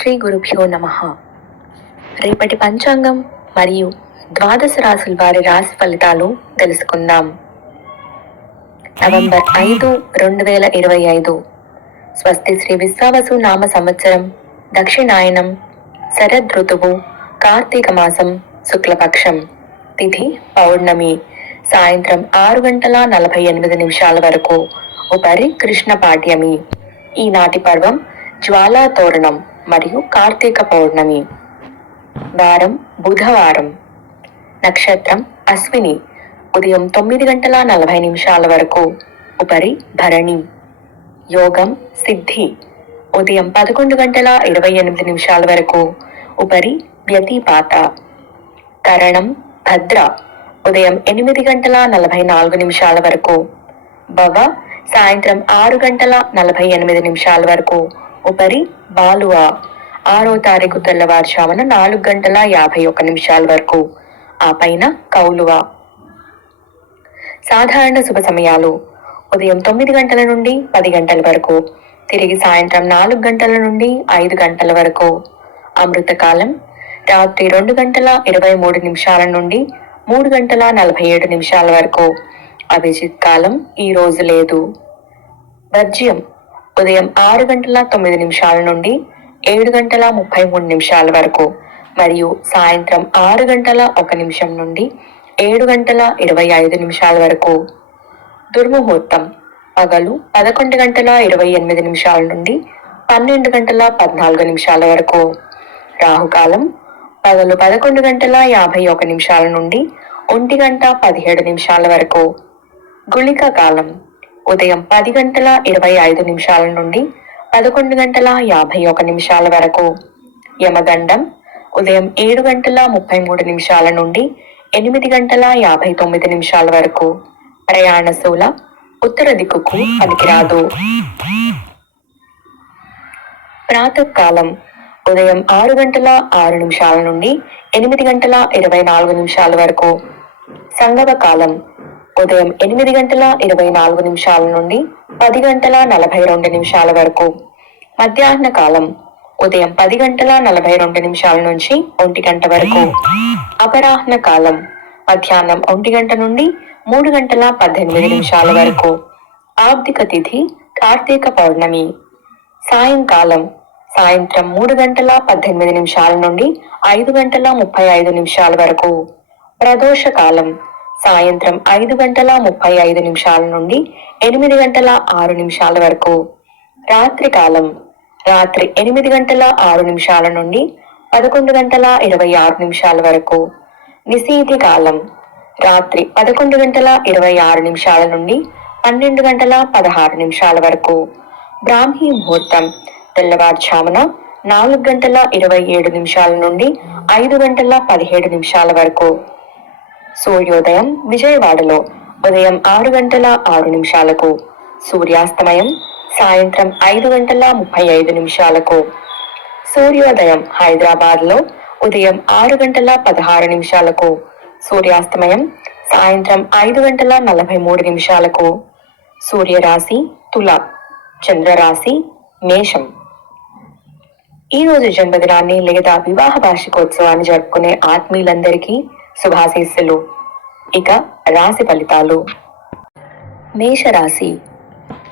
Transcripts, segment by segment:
శ్రీ గురుభ్యో నమః. రేపటి పంచాంగం మరియు ద్వాదశ రాశుల వారి రాశి ఫలితాలు తెలుసుకుందాం. నవంబర్ 5, 2025 స్వస్తి శ్రీ విశ్వావసు నామ సంవత్సరం, దక్షిణాయనం, శరద్ ఋతువు, కార్తీక మాసం, శుక్లపక్షం, తిథి పౌర్ణమి, సాయంత్రం 6:48 వరకు, ఉపరి కృష్ణ పాఠ్యమి. ఈనాటి పర్వం జ్వాలా తోరణం మరియు కార్తీక పౌర్ణమి. వారం బుధవారం. నక్షత్రం అశ్విని, ఉదయం 9:40 వరకు, ఉపరి భరణి. యోగం సిద్ధి, ఉదయం 11:28 వరకు, ఉపరి వ్యతిపాత. కరణం భద్ర, ఉదయం 8:44 వరకు, భవ సాయంత్రం 6:48 వరకు, ఉపరి బాలువ. 6వ తారీఖు తెల్లవారుజామున 4:51 వరకు, ఆ పైన కౌలువ. సాధారణ శుభ సమయాలు: ఉదయం 9 గంటల నుండి 10 గంటల వరకు, తిరిగి సాయంత్రం 4 గంటల నుండి 5 గంటల వరకు. అమృతకాలం రాత్రి 2:23 నుండి 3:47 వరకు. అభిజిత్ కాలం ఈ రోజు లేదు. వర్జ్యం ఉదయం 6:09 నుండి 7:33 వరకు, మరియు సాయంత్రం 6:01 నుండి 7:25 వరకు. దుర్ముహూర్తం పగలు 11:28 నుండి 12:14 వరకు. రాహుకాలం పగలు 11:51 నుండి 1:17 వరకు. గుళిక కాలం ఉదయం 10:25 నుండి 11:51 వరకు. యమగండం ఉదయం 7:33 నుండి 8:59 వరకు. ప్రయాణశూల ఉత్తర దిక్కుకు పనికిరాదు. ప్రాతకాలం ఉదయం 6:06 నుండి 8:24 వరకు. సంగమ కాలం ఉదయం 8:24 నుండి 10:42 వరకు. మధ్యాహ్న కాలం ఉదయం 10:42 నుంచి 1 గంట వరకు. అపరాహ్న కాలం మధ్యాహ్నం 1 గంట నుండి 3:18 వరకు. ఆబ్దిక తిథి కార్తీక పౌర్ణమి. సాయంకాలం సాయంత్రం 3:18 నుండి 5:35 వరకు. ప్రదోష కాలం సాయంత్రం 5:35 నుండి 8:06 వరకు. రాత్రి కాలం రాత్రి 8:06 నుండి 11:26 వరకు. నిశీథి కాలం రాత్రి 11:26 నుండి 12:16 వరకు. బ్రాహ్మీ ముహూర్తం తెల్లవారుజామున 4:27 నుండి 5:17 వరకు. సూర్యోదయం విజయవాడలో ఉదయం 6:06. సూర్యాస్తమయం సాయంత్రం 5:35. సూర్యోదయం హైదరాబాద్ లో ఉదయం 6:16. సూర్యాస్తమయం సాయంత్రం 5:43. సూర్యరాశి తుల, చంద్రరాశి మేషం. ఈ రోజు జన్మదినాన్ని లేదా వివాహ వార్షికోత్సవాన్ని జరుపుకునే ఆత్మీయులందరికీ శుభాశీస్సులు. ఇక రాశి ఫలితాలు. మేషరాశి.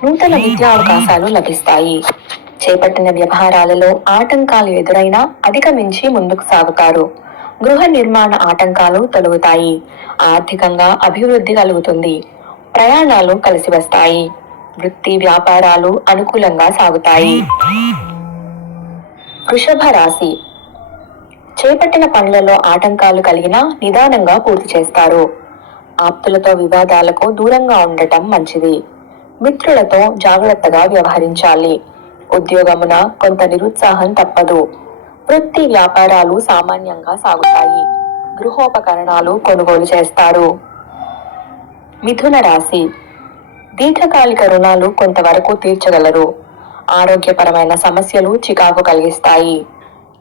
నూతన విద్యా అవకాశాలు లభిస్తాయి. చేపట్టిన వ్యవహారాలలో ఆటంకాలు ఎదురైనా అధిగమించి ముందుకు సాగుతారు. గృహ నిర్మాణ ఆటంకాలు తొలగుతాయి. ఆర్థికంగా అభివృద్ధి కలుగుతుంది. ప్రయాణాలు కలిసి వస్తాయి. వృత్తి వ్యాపారాలు అనుకూలంగా సాగుతాయి. వృషభ రాశి. చేపట్టిన పనులలో ఆటంకాలు కలిగినా నిదానంగా పూర్తి చేస్తారు. ఆప్తులతో వివాదాలకు దూరంగా ఉండటం మంచిది. మిత్రులతో జాగ్రత్తగా వ్యవహరించాలి. ఉద్యోగమున కొంత నిరుత్సాహం తప్పదు. వృత్తి వ్యాపారాలు సామాన్యంగా సాగుతాయి. గృహోపకరణాలు కొనుగోలు చేస్తారు. మిథున రాశి. దీర్ఘకాలిక రుణాలు కొంతవరకు తీర్చగలరు. ఆరోగ్యపరమైన సమస్యలు చికాకు కలిగిస్తాయి.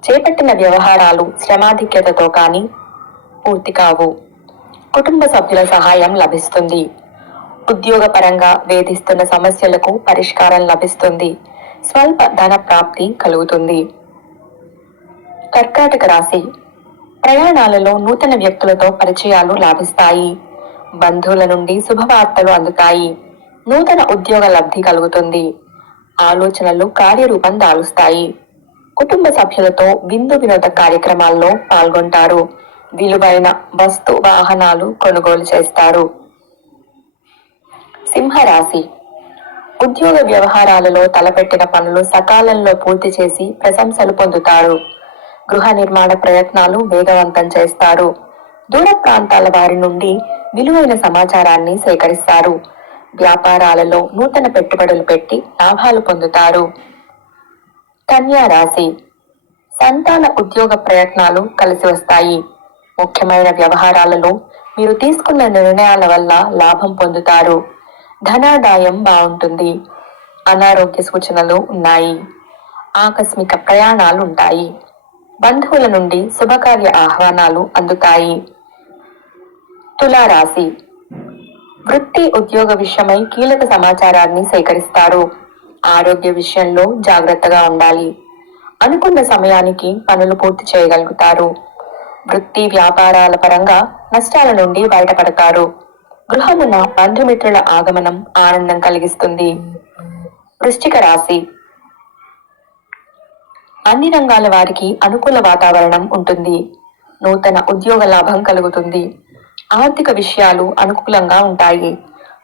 చేపట్టిన వ్యవహారాలు శ్రమాధిక్యతతో కానీ పూర్తి కావు. కుటుంబ సభ్యుల సహాయం లభిస్తుంది. ఉద్యోగపరంగా వేధిస్తున్న సమస్యలకు పరిష్కారం లభిస్తుంది. స్వల్ప ధన ప్రాప్తి కలుగుతుంది. కర్కాటక రాశి. ప్రయాణాలలో నూతన వ్యక్తులతో పరిచయాలు లాభిస్తాయి. బంధువుల నుండి శుభవార్తలు అందుతాయి. నూతన ఉద్యోగ లబ్ధి కలుగుతుంది. ఆలోచనలు కార్యరూపం దాలుస్తాయి. కుటుంబ సభ్యులతో విందు వినోద కార్యక్రమాల్లో పాల్గొంటారు. విలువైన వస్తు వాహనాలు కొనుగోలు చేస్తారు. సింహరాశి. ఉద్యోగ వ్యవహారాలలో తలపెట్టిన పనులు సకాలంలో పూర్తి చేసి ప్రశంసలు పొందుతారు. గృహ నిర్మాణ ప్రయత్నాలు వేగవంతం చేస్తారు. దూర ప్రాంతాల వారి నుండి విలువైన సమాచారాన్ని సేకరిస్తారు. వ్యాపారాలలో నూతన పెట్టుబడులు పెట్టి లాభాలు పొందుతారు. కన్యా రాశి. సంతాన ఉద్యోగ ప్రయత్నాలు కలిసి వస్తాయి. ముఖ్యమైన వ్యవహారాలలో మీరు తీసుకున్న నిర్ణయాల వల్ల లాభం పొందుతారు. ధనాదాయం బాగుంటుంది. అనారోగ్య సూచనలు ఉన్నాయి. ఆకస్మిక ప్రయాణాలు ఉంటాయి. బంధువుల నుండి శుభకార్య ఆహ్వానాలు అందుతాయి. తులారాశి. వృత్తి ఉద్యోగ విషయమై కీలక సమాచారాన్ని సేకరిస్తారు. ఆరోగ్య విషయంలో జాగ్రత్తగా ఉండాలి. అనుకున్న సమయానికి పనులు పూర్తి చేయగలుగుతారు. వృత్తి వ్యాపారాల పరంగా నష్టాల నుండి బయటపడతారు. గృహమున బంధుమిత్రుల ఆగమనం ఆనందం కలిగిస్తుంది. వృశ్చిక రాశి. అన్ని రంగాల వారికి అనుకూల వాతావరణం ఉంటుంది. నూతన ఉద్యోగ లాభం కలుగుతుంది. ఆర్థిక విషయాలు అనుకూలంగా ఉంటాయి.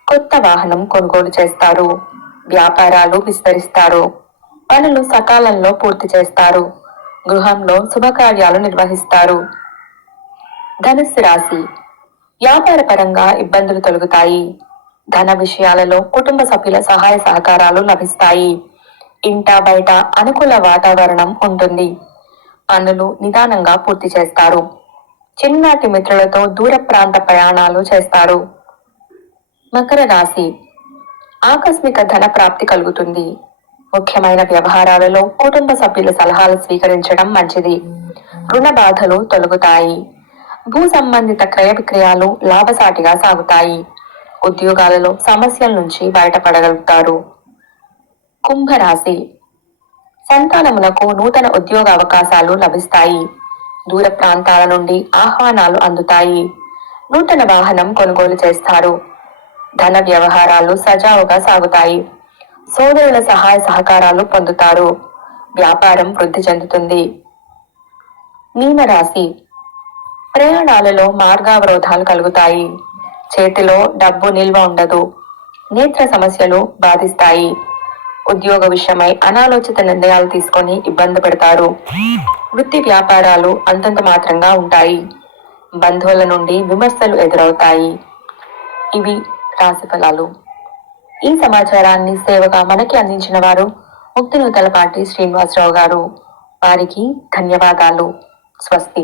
కొత్త వాహనం కొనుగోలు చేస్తారు. వ్యాపారాలు విస్తరిస్తారు. పనులు సకాలంలో పూర్తి చేస్తారు. గృహంలో శుభకార్యాలు నిర్వహిస్తారు. ధనుస్సు రాశి. వ్యాపార పరంగా ఇబ్బందులు తొలగుతాయి. ధన విషయాలలో కుటుంబ సభ్యుల సహాయ సహకారాలు లభిస్తాయి. ఇంట బయట అనుకూల వాతావరణం ఉంటుంది. పనులు నిదానంగా పూర్తి చేస్తారు. చిన్ననాటి మిత్రులతో దూర ప్రాంత ప్రయాణాలు చేస్తారు. మకర రాశి. ఆకస్మిక ధన ప్రాప్తి కలుగుతుంది. ముఖ్యమైన వ్యవహారాలలో కుటుంబ సభ్యుల సలహాలు స్వీకరించడం మంచిది. రుణ బాధలు తొలగుతాయి. భూ సంబంధిత క్రయ విక్రయాలు లాభసాటిగా సాగుతాయి. ఉద్యోగాలలో సమస్యల నుంచి బయటపడగలుగుతారు. కుంభరాశి. సంతానములకు నూతన ఉద్యోగ అవకాశాలు లభిస్తాయి. దూర ప్రాంతాల నుండి ఆహ్వానాలు అందుతాయి. నూతన వాహనం కొనుగోలు చేస్తారు. ధన వ్యవహారాలు సజావుగా సాగుతాయి. సోదరుల సహాయ సహకారాలు పొందుతారు. వ్యాపారం వృద్ధి చెందుతుంది. మీనరాశి. ప్రయాణాలలో మార్గావరోధాలు కలుగుతాయి. చేతిలో డబ్బు నిల్వ ఉండదు. నేత్ర సమస్యలు బాధిస్తాయి. ఉద్యోగ విషయమై అనాలోచిత నిర్ణయాలు తీసుకొని ఇబ్బంది పెడతారు. వృత్తి వ్యాపారాలు అంతంత మాత్రంగా ఉంటాయి. బంధువుల నుండి విమర్శలు ఎదురవుతాయి. ఇవి రాశి ఫలాలు. ఈ సమాచారాన్ని సేవగా మనకి అందించిన వారు ముక్తినూతలపాటి శ్రీనివాసరావు గారు. వారికి ధన్యవాదాలు. స్వస్తి.